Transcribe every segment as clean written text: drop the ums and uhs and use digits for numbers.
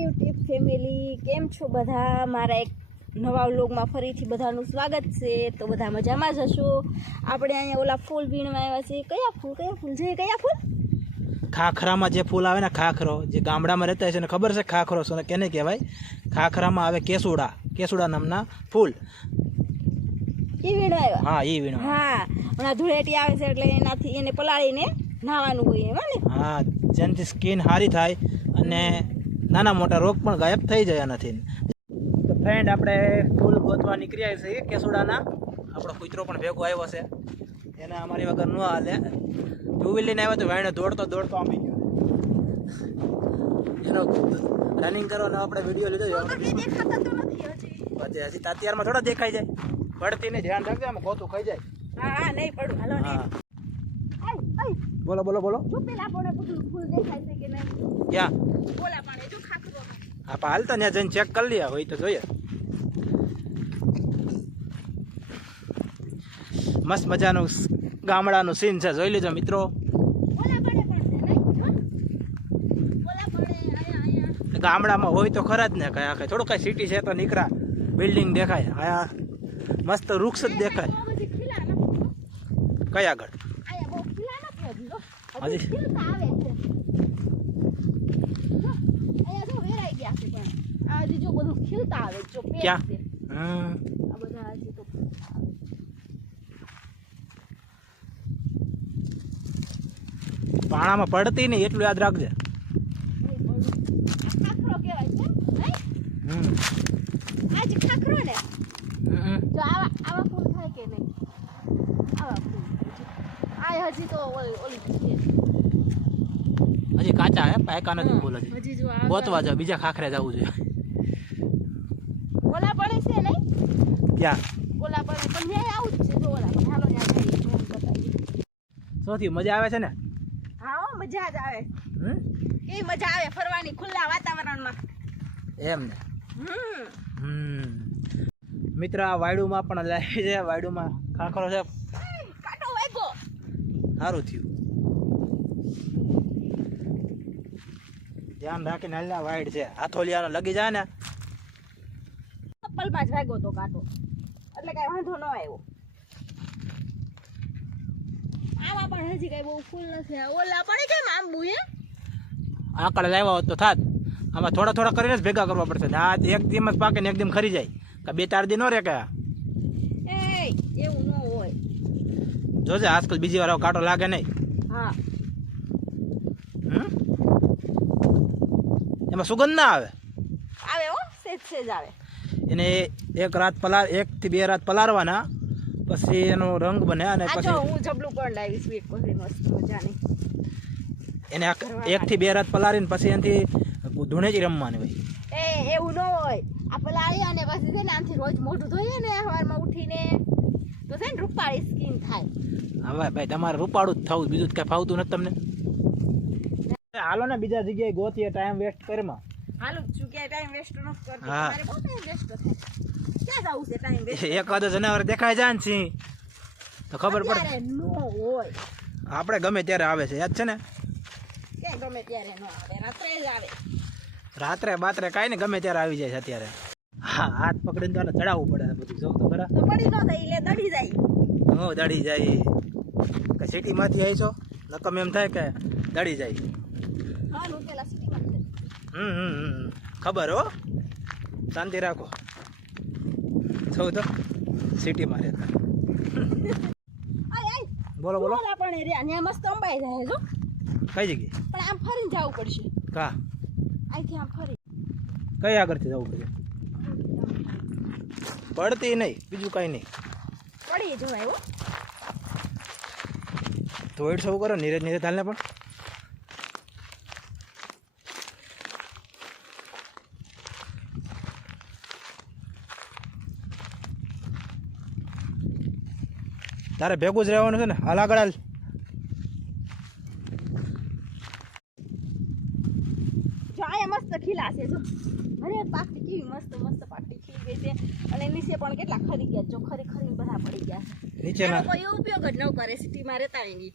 YouTube family, કેમ છો બધા? મારા એક નવા વ્લોગમાં ફરીથી બધાનું સ્વાગત છે. તો બધા મજામાં જ હશો. આપણે અહીંયા ઓલા ફૂલ વીણવા આવ્યા છે. કયા ફૂલ છે? કયા ફૂલ? ખાખરામાં જે ફૂલ આવે ને, ખાખરો, જે ગામડામાં રહેતા હોય છે ને ખબર છે ખાખરો શું કેને કહેવાય? ખાખરામાં આવે કેસુડા નામના ફૂલ. એ વીણવા આવ્યા? હા, એ વીણવા. હા, હમણાં ધૂળેટી આવે છે એટલે એનાથી એને પલાળીને નાહવાનું હોય એમાં ને. હા, જેનાથી સ્કિન સારી થાય અને નાના મોટા રોગ પણ ગાયબ થઈ જાય એનાથી. તો ફ્રેન્ડ, આપણે ફૂલ ગોતવા નીકળી આવી છીએ કેસુડાના. આપણો કૂતરો પણ ભેગો આવ્યો છે, એને અમારી વગર ન હાલે. ટુ વ્હીલ લઈને આવ્યો તો વાયણે દોડતો આમી ગયો. એનો રનિંગ કરવાનો આપણે વિડીયો લીધો છે. હજી તાતિયારમાં થોડા દેખાઈ જાય. પડતી ને ધ્યાન રાખજો, આમાં ગોતું ખાઈ જાય. હા, નહીં પડું. હાલો ને. બોલો. જો પેલા આપણે બધું ફૂલ દેખાય છે કે નહીં? ક્યાં? ઓલા પણ જો ખાખરો. આપણે હાલતા ત્યાં જઈને ચેક કરી લઈએ, હોય તો જોઈએ. મસ્ત મજાનું ગામડાનું સીન છે, જોઈ લીધો મિત્રો. ગામડામાં હોય તો ખરા જ ને, કઈ થોડું કઈ સિટી છે તો નીકળા બિલ્ડિંગ દેખાય. આ મસ્ત વૃક્ષ જ દેખાય. કઈ આગળ? ક્યાં? પાણામાં પડતી નહીં એટલું યાદ રાખજે. ખાખરો ને જો આવા ફૂલ થાય કે નહીં? આવા ફૂલ આ હજી તો ઓલી હજી કાચા હે, પાયકા નથી ફૂલ હજી. જો ગોતવા જાવ, બીજા ખાખરે જવું જોઈએ. ઓલા પડે છે નહીં? ક્યાં? ઓલા પડે પણ મેં આવું જ છે. જો ઓલા પણ હાલો ત્યાં જઈએ. સૌથી મજા આવે છે ને? હા, મજા જ આવે. કેવી મજા આવે ફરવાની ખુલ્લા વાતાવરણમાં. એમ ને. મિત્ર, આ વાયડુમાં પણ લાગે છે. વાયડુમાં ખાખરો છે. કાંટો વાગ્યો. સારું થયું. ધ્યાન રાખીને હાલના. વાયડ છે, હાથોલિયાનો લગી જાય ને. ચપ્પલમાં જ વાગ્યો તો કાંટો, એટલે કઈ વાંધો ન આવ્યો. આમાં પણ હજી કઈ બહુ ફૂલ નથી. ઓલા પણ કેમ આંબુ હે? આંકડા લાવ્યા હોત તો થાત. આમાં થોડા કરીને જ ભેગા કરવા પડશે. આ એક દિન જ પાકે ને એક દિન ખરી જાય. કે 2-4 દિન નો રે કયા. એવું ન હોય. જોજે આજકાલ બીજી વાર કાંટો લાગે નહીં. હા, એમાં સુગંધ ના આવે. આવે હો, સેજ આવે. એને 1 થી 2 રાત પલાળવાના, પછી એનો રંગ બને. અને પછી હું જબલું પણ લાવીશ સ્વીટ કોફી મસ્ત મજાની. એને 1 થી 2 રાત પલાળીને પછી એનાથી ધૂણેજી રમવાની હોય. એવું ન હોય. આ પલાળી અને પછી છે ને આનાથી રોજ મોઢું ધોઈએ ને સવારમાં ઉઠીને તો છે ને રૂપાળી સ્કિન થાય. હવે ભાઈ, તમારે રૂપાળું જ થવું, બીજું કઈ ફાવતું નથી તમને. હાલો ને, બીજા જગ્યાએ ગોતીએ, ટાઈમ વેસ્ટ કરીમાં. હાલો છું, ક્યાંય ટાઈમ વેસ્ટ ન કરતો. હા. મારે બહુ ટાઈમ વેસ્ટ થાય. ક્યાં જવું છે ટાઈમ વેસ્ટ? એક વાદો જનાવર દેખાય જાય ને સિંહ તો ખબર પડે. ત્યારે ન હોય. આપણે ગમે ત્યારે આવે છે, યાદ છે ને? કે ગમે ત્યારે ન આવે, રાત્રે જ આવે. રાત્રે બાત્રે કાંઈ ને ગમે ત્યારે આવી જાય છે અત્યારે. હા, હાથ પકડીને તો ચડાવવું પડે બધું. જોઉં તો ખરા. તો પડી ન થાય એટલે દડી જાય. હું દડી જાય કે સિટીમાંથી આવી છો? નકમ એમ થાય કે દડી જાય. હા, હું પેલા સિટીમાં જ. ખબર હો, શાંતિ રાખો. જોઉં તો સિટીમાં રહેતા. બોલો. ઓલા પણ રહ્યા ત્યાં મસ્ત અંબાઈ જાય જો. કઈ જગ્યાએ? પણ આમ ફરીને જવું પડશે. કા? અહીંથી આમ ફરી. કઈ આગળથી જવું પડે? પડતી નહીં, બીજું કઈ નહીં. પડી જવાય હો. ધોઈડ સૌ કરો, નીરજ હાલને પણ. તારે ભેગું જ રહેવાનું છે ને. હાલ આગળ હાલ. જો આ મસ્ત ખીલા છે જો. અરે પાકડી કેવી મસ્ત પાકડી ખીલી ગઈ છે. અને નીચે પણ કેટલા ખરી ગયા. જો ખરી બધા પડી ગયા છે. નીચેના કોઈ ઉપયોગ જ ન કરે, સિટીમાં રહેતા હોય નહીં.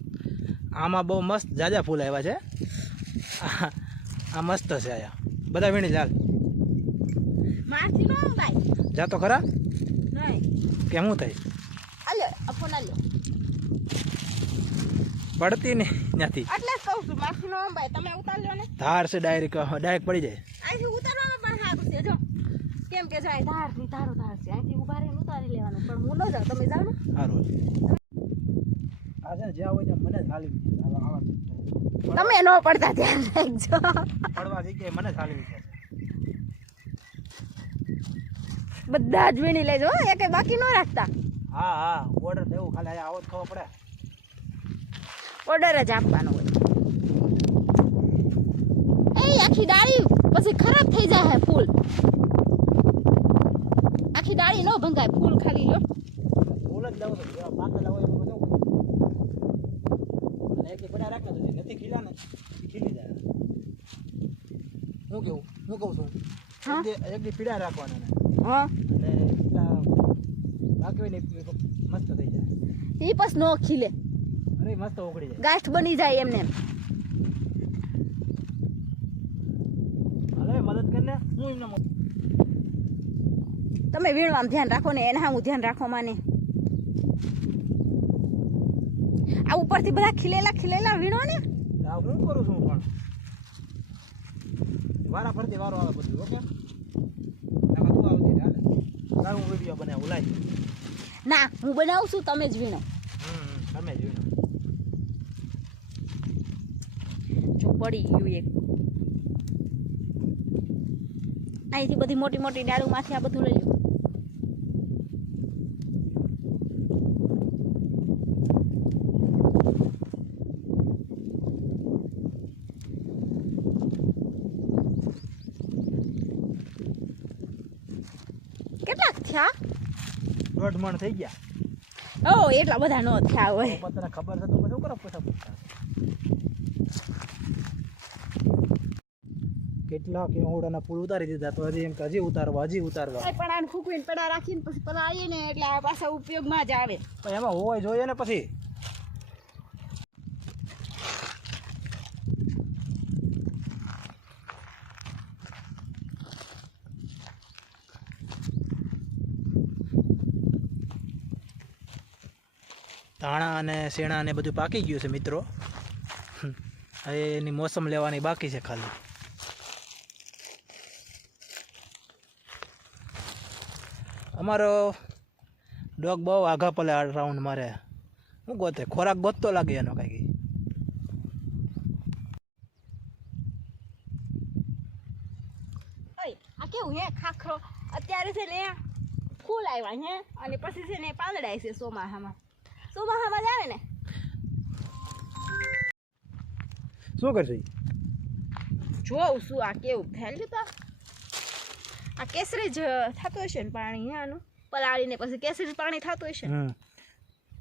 આમાં બહુ મસ્ત જાજા ફૂલ આવ્યા છે. આ મસ્ત છે. આયા બધા વીણી ચાલ મારથી નો ભાઈ જા તો ખરા નહીં કેમ હું થાય આલ્યો આ ફોન આલ્યો પડતી ને ત્યાંથી એટલે જ કહું છું મારથી નો ભાઈ તમે ઉતાર લ્યો ને ધાર છે ડાયરેક્ટ પડી જાય અહીંથી ઉતારવામાં પણ સારું છે જો કેમ કે જાય ધાર ની ધારો ધાર છે અહીંથી ઉભા રહીને ઉતારી લેવાનું પણ હું ન જાઉં તમે જાઓ ને સારું આ છે ને જ્યાં હોય ને મને જ હાલી તમે ન પડતા ધ્યાન રાખજો પડવા જગ્યાએ મને જ હાલી છે બધા જ વીણી લેજો એકે બાકી ન રાખતા હા હા ઓર્ડર દેવું ખાલી અહીંયા આવો જ ખબર પડે ઓર્ડર જ આપવાનો હોય એ આખી ડાળી પછી ખરાબ થઈ જાય ફૂલ આખી ડાળી ન ભંગાય ફૂલ ખાલી લો ફૂલ જ લાવો તો પાકા લાવો એમાં બધું અને એક પડ્યા રાખતા તો નથી ખીલા ને ખીલી જાય હું કહું છું હા એક દી પીડા રાખવાના ને હા અને એટલા બાકી હોય ને મસ્ત થઈ જાય એ પછી નો ખીલે અરે મસ્ત ઉગડી જાય ગાંઠ બની જાય એમને એમ. હાલે મદદ કરીને હું એમને તમે વીણવામાં ધ્યાન રાખો ને એના હું ધ્યાન રાખો માને આ ઉપરથી બધા ખીલેલા વીણો ને આ હું કરું છું પણ વારા ફરતી વારો આવે બધું ઓકે આમાં તું આવતી હાલે તારું વિડીયો બનાવું લાઈ ના હું બનાવું છું તમે જ વીણો તમે જોઈ જો પડી ગયું એક અહીંથી બધી મોટી મોટી ડાળુમાંથી આ બધું લઈ લો કેટલાક થયા 1.5 મણ થઈ ગયા ઓ એટલા બધા નો થયા હોય તને ખબર છે તો બધું કરો પૂછા કેટલા કેવડાના પુલ ઉતારી દીધા તો હજી એમ કે હજી ઉતારવા પણ આને ફૂકવીને પડા રાખીને પછી પલા આવીએ ને એટલે આ પાછા ઉપયોગમાં જ આવે પણ એમાં હોવાય જોઈએ ને પછી ધાણા અને શેણા ને બધું પાકી ગયું છે મિત્રો હવે એની મોસમ લેવાની બાકી છે ખાલી અમારો ડોગ બહુ આઘા પલે આ રાઉન્ડ મારે હું ગોતે ખોરાક ગોતતો લાગે એનો કાંઈક આ કેવું હે ખાખરો અત્યારે છે ને ફૂલ આવ્યા હે અને પછી છે ને પાંદડાય છે ચોમાસામાં જ આવે ને શું કરશે જોઉં શું આ કેવું થયેલું તો આ કેસરી જ થતું હશે ને પાણી આનું પલાળીને પછી કેસરી પાણી થતું હશે ને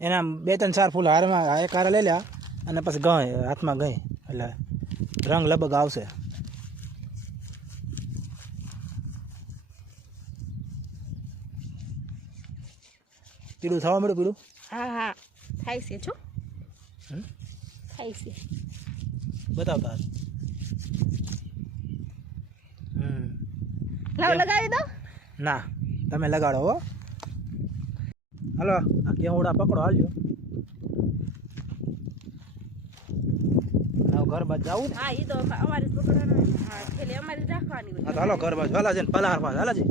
એના 2-3-4 ફૂલ હારમાં એક હારે લઈ લ્યા અને પછી ગઈ હાથમાં ગઈ એટલે રંગ લગભગ આવશે પીળું થવા મળ્યું પીળું હા થાય છે જો થાય છે બતાવતા લાવ લગાવી દો ના તમે લગાડો હો હાલો આ કેવડા પકડો હાલ્યો ઘર બાજુ જવું હા એ તો અમારે પકડવાનું હા એટલે અમારે રાખવાની હા તો હાલો ઘર બાજુ હાલા છે ને પલાર પાસે હાલા છે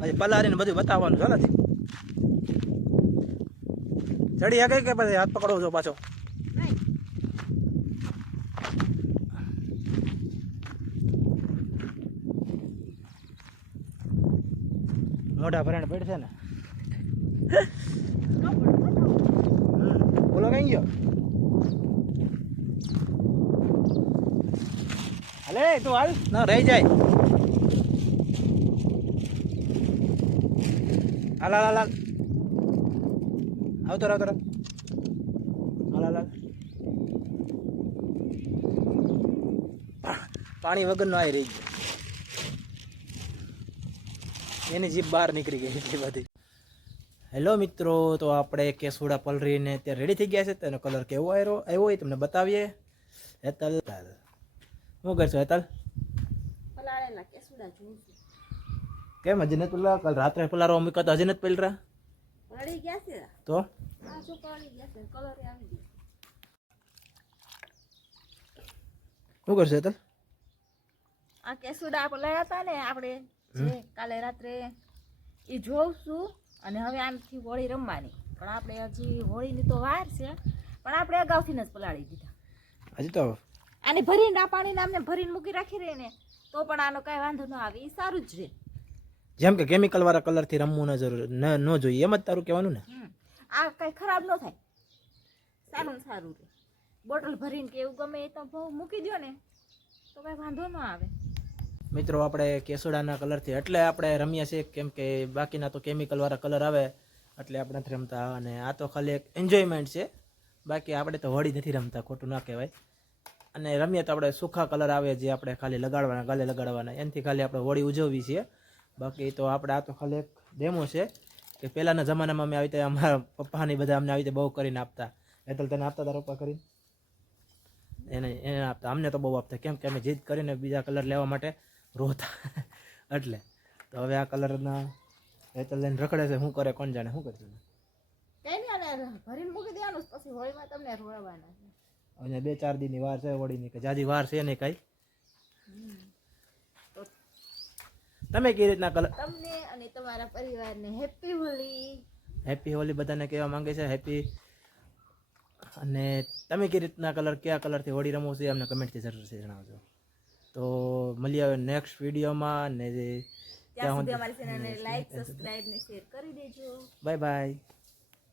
હજી પલારીને બધું બતાવવાનું હાલા છે ચડી શકે કે પછી હાથ પકડો છો પાછો મોઢા ભરાણ પડશે ને બોલો કઈ ગયો હાલે તું હાલ ના રહી જાય હાલ હાલ હાલ આવતો હાલ હાલ પાણી વગરનો આવી રહી ગયો એની જીભ બહાર નીકળી ગઈ એટલી બધી હેલો મિત્રો તો આપણે કેસુડા પલરીને ત્યાં રેડી થઈ ગયા છે તેનો કલર કેવો આવ્યો એ તમને બતાવીએ હેતલ શું કરશો હેતલ પલાળેલા કેસુડા જોઉં છું. કેમ હજી નથી પેલા કાલ રાત્રે પલારો મૂક્યો તો હજી નથી પલરા પડી ગયા છે તો આ જો પડી ગયા છે કલર આવી ગયો. શું કરશે તો આ કેસુડા પલાળ્યા હતા ને આપણે જે કાલે રાત્રે એ જોઉં છું અને હવે આનાથી હોળી રમવાની પણ આપણે હજી હોળીની તો વાર છે પણ આપણે અગાઉથી જ પલાળી દીધા. હજી તો આને ભરીને આ પાણીને આમને ભરીને મૂકી રાખી રહે ને તો પણ આનો કાંઈ વાંધો ન આવે એ સારું જ રહે. જેમ કે કેમિકલ વાળા કલરથી રમવું ન જરૂર ન જોઈએ એમ જ તારું કહેવાનું ને. આ કાંઈ ખરાબ ન થાય સારું ને સારું રહે. બોટલ ભરીને કે એવું ગમે એ તો મૂકી દો ને તો કાંઈ વાંધો ન આવે. મિત્રો આપણે કેસુડાના કલરથી એટલે આપણે રમીએ છીએ કેમ કે બાકીના તો કેમિકલ વાળા કલર આવે એટલે આપણે નથી રમતા અને આ તો ખાલી એક એન્જોયમેન્ટ છે. બાકી આપણે તો હોળી નથી રમતા, ખોટું ના કહેવાય. અને રમીએ તો આપણે સૂખા કલર આવે જે આપણે ખાલી લગાડવાના, ગાલે લગાડવાના, એનાથી ખાલી આપણે હોળી ઉજવવી છીએ. બાકી તો આપણે આ તો ખાલી એક ડેમો છે કે પહેલાંના જમાનામાં અમે આવી રીતે અમારા પપ્પાની બધા અમને આવી રીતે બહુ કરીને આપતા. એટલે તને આપતા તારા પપ્પા કરીને એને આપતા, અમને તો બહુ આપતા કેમ કે અમે જીદ કરીને બીજા કલર લેવા માટે રોતા એટલે. તો હવે આ કલરના એટલે લઈને રખડે છે, શું કરે કોણ જાણે, શું કરશે. કઈ નહીં આને ભરીને મૂકી દેવાનું પછી હોળીમાં તમને રોળવાના છે. અને 2-4 દીની વાર છે હોળીની, કે જાજી વાર છે નહીં કાંઈ. તમે કઈ રીતના કલર તમને અને તમારા પરિવારને હેપી હોલી. હેપી હોલી બધાને કહેવા માંગે છે હેપી. અને તમે કઈ રીતના કલર કયા કલરથી હોળી રમો છો એ અમને કમેન્ટથી જરૂરથી જણાવજો. તો મળીએ હવે નેક્સ્ટ વિડીયોમાં ને ત્યાં સુધી અમારી ચેનલને લાઈક, સબસ્ક્રાઇબ ને શેર કરી દેજો. Bye bye.